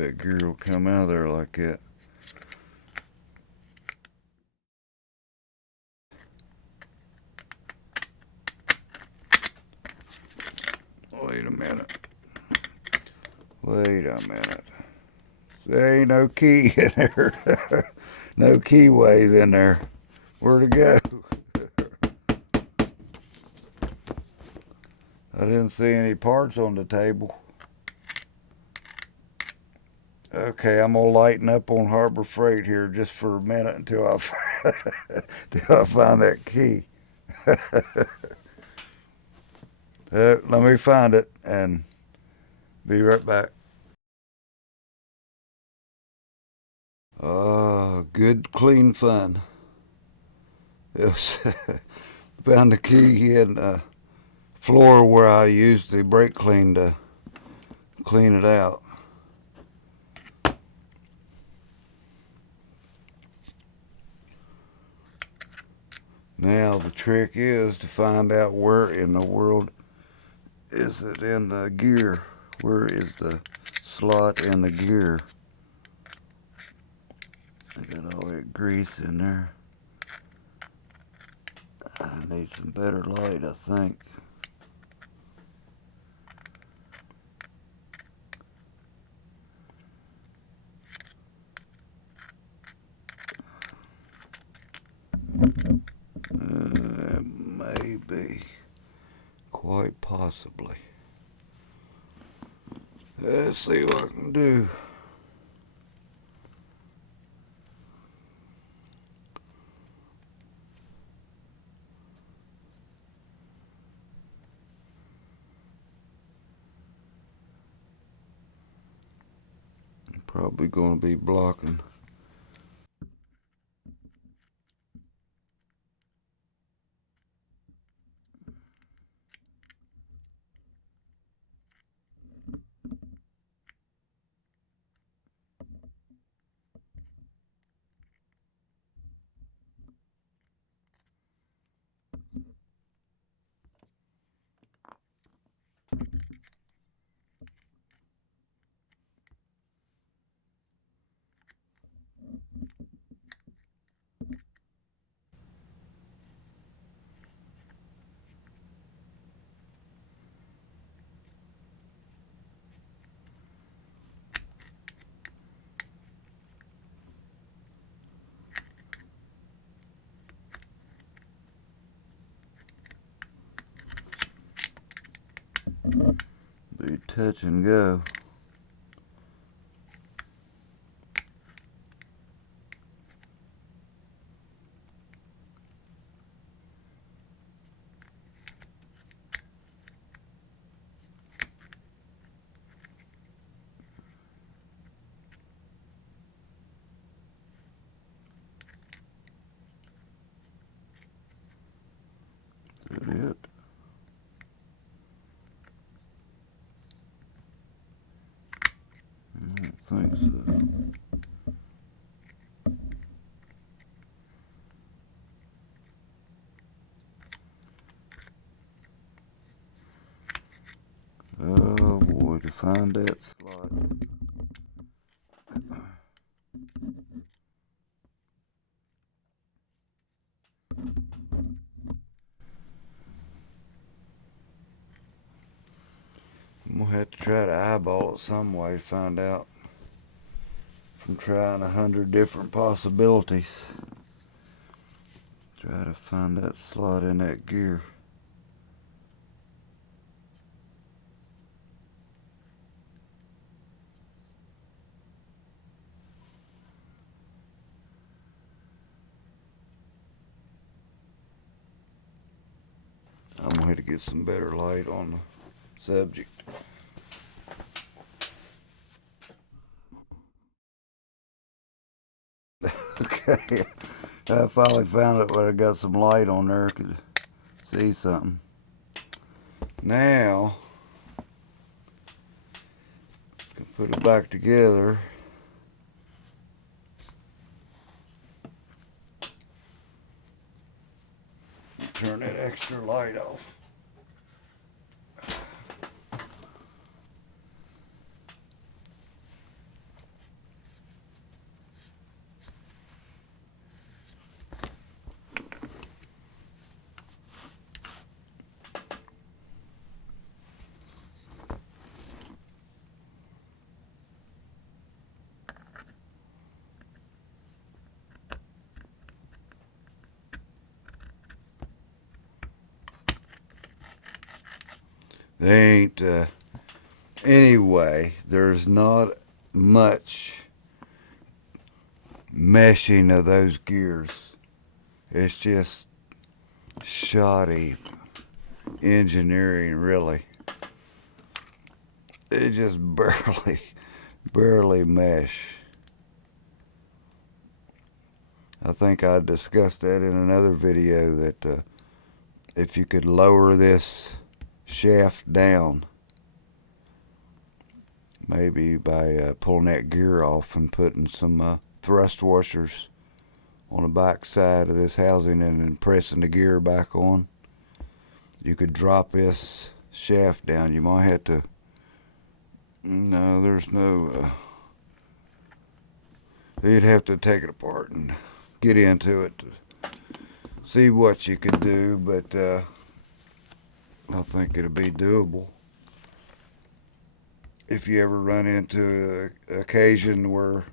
that gear will come out of there like that. Wait a minute. Wait a minute. There ain't no key in there. No keyways in there. Where'd it go? I didn't see any parts on the table. Okay, I'm gonna lighten up on Harbor Freight here just for a minute until till I find that key. Let me find it and be right back. Good clean fun. It was found the key in the floor where I used the brake clean to clean it out. Now the trick is to find out where in the world is it in the gear. Where is the slot in the gear? I got all that grease in there. I need some better light, I think. Maybe. Quite possibly. Let's see what I can do. I'm probably going to be blocking. Be touch and go. Is that it? I don't think so. Oh boy, to find that slot. I'm gonna have to try to eyeball it some way to find out from trying 100 different possibilities. Try to find that slot in that gear. I'm gonna have to get some better light on the subject. Okay, I finally found it where I got some light on there, could see something. Now, can put it back together. Turn that extra light off. They ain't. Anyway, there's not much meshing of those gears. It's just shoddy engineering, really. It just barely mesh. I think I discussed that in another video that if you could lower this shaft down, maybe by pulling that gear off and putting some thrust washers on the back side of this housing and then pressing the gear back on, you could drop this shaft down. You might have to, no, there's no, you'd have to take it apart and get into it to see what you could do, but I think it'll be doable. If you ever run into an occasion where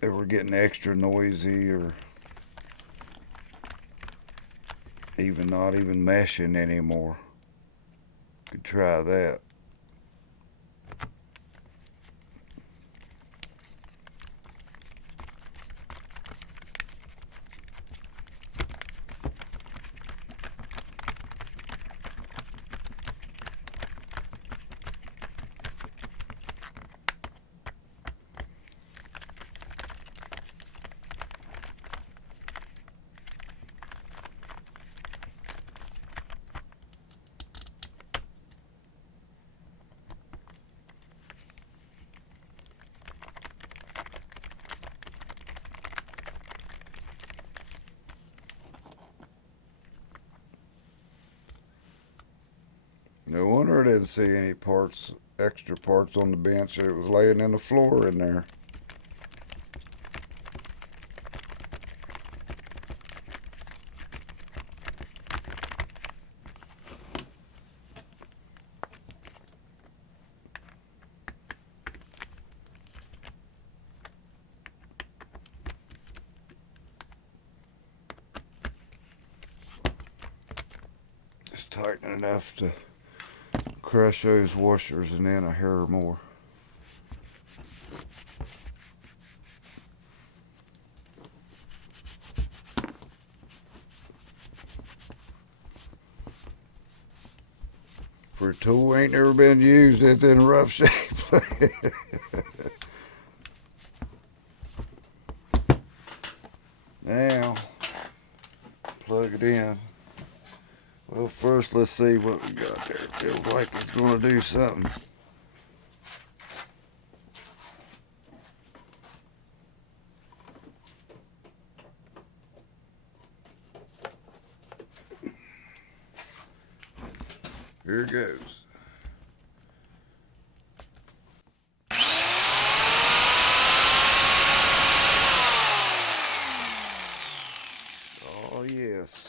they were getting extra noisy or even not even meshing anymore, you could try that. No wonder I didn't see any parts, extra parts on the bench. It was laying in the floor in there. Just tighten enough to crush those washers and then a hair more. For a tool ain't never been used, it's in rough shape. Now, plug it in. Well, first let's see what we got there. It feels like it's going to do something. Here it goes. Oh, yes.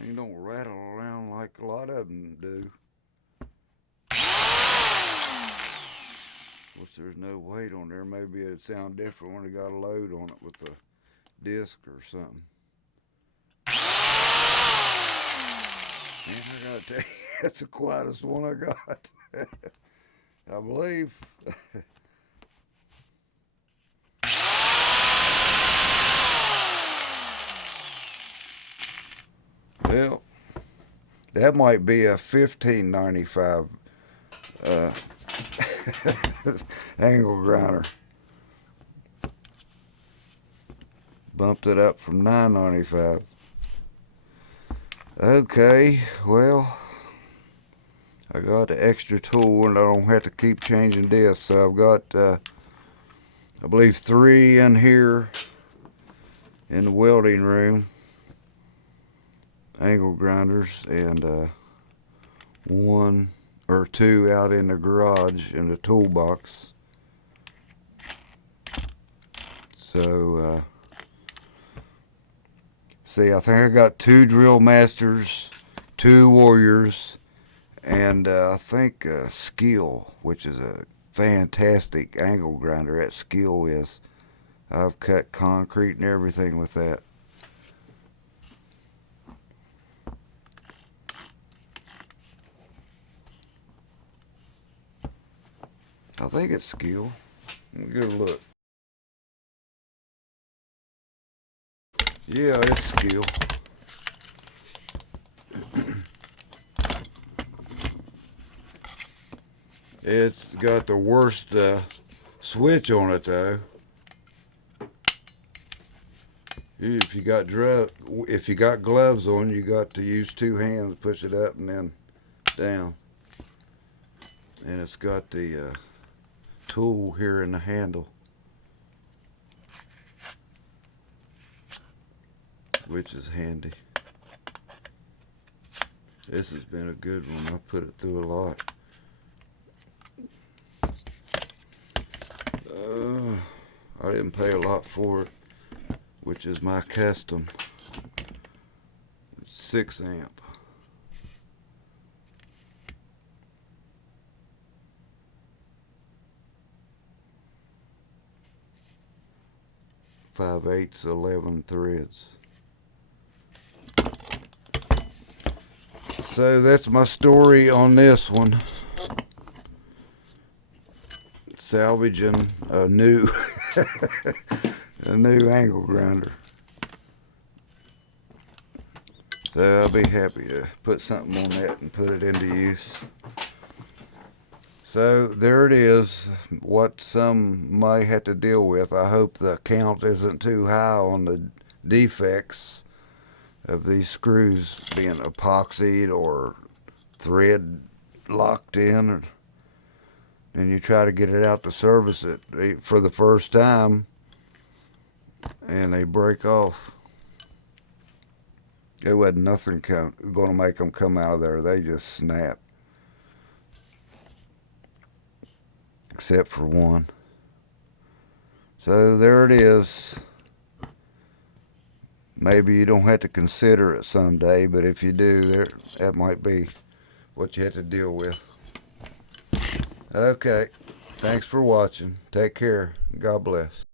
They don't rattle around like a lot of them do. Which there's no weight on there. Maybe it'd sound different when it got a load on it with a disc or something. Man, I gotta tell you, that's the quietest one I got. I believe. Well, that might be a 1595 angle grinder. Bumped it up from 995. Okay, well, I got the extra tool and I don't have to keep changing discs. So I've got, I believe, 3 in here in the welding room, angle grinders, and 1 or 2 out in the garage in the toolbox. So, see, I think I got 2 Drill Masters, 2 Warriors, and I think Skill, which is a fantastic angle grinder. That Skill is. I've cut concrete and everything with that. I think it's skill. Let me get a look. Yeah, it's skill. It's got the worst switch on it though. If you got gloves on, you got to use two hands to push it up and then down. And it's got the tool here in the handle, which is handy. This has been a good one. I put it through a lot. I didn't pay a lot for it, which is my custom 6 amp. Five eighths, 11 threads. So that's my story on this one. Salvaging a new a new angle grinder. So I'll be happy to put something on that and put it into use. So there it is, what some might have to deal with. I hope the count isn't too high on the defects of these screws being epoxied or thread locked in, and you try to get it out to service it for the first time and they break off. It wasn't nothing going to make them come out of there. They just snap. Except for one. So there it is. Maybe you don't have to consider it someday, but if you do, that might be what you have to deal with. Okay, thanks for watching. Take care. God bless.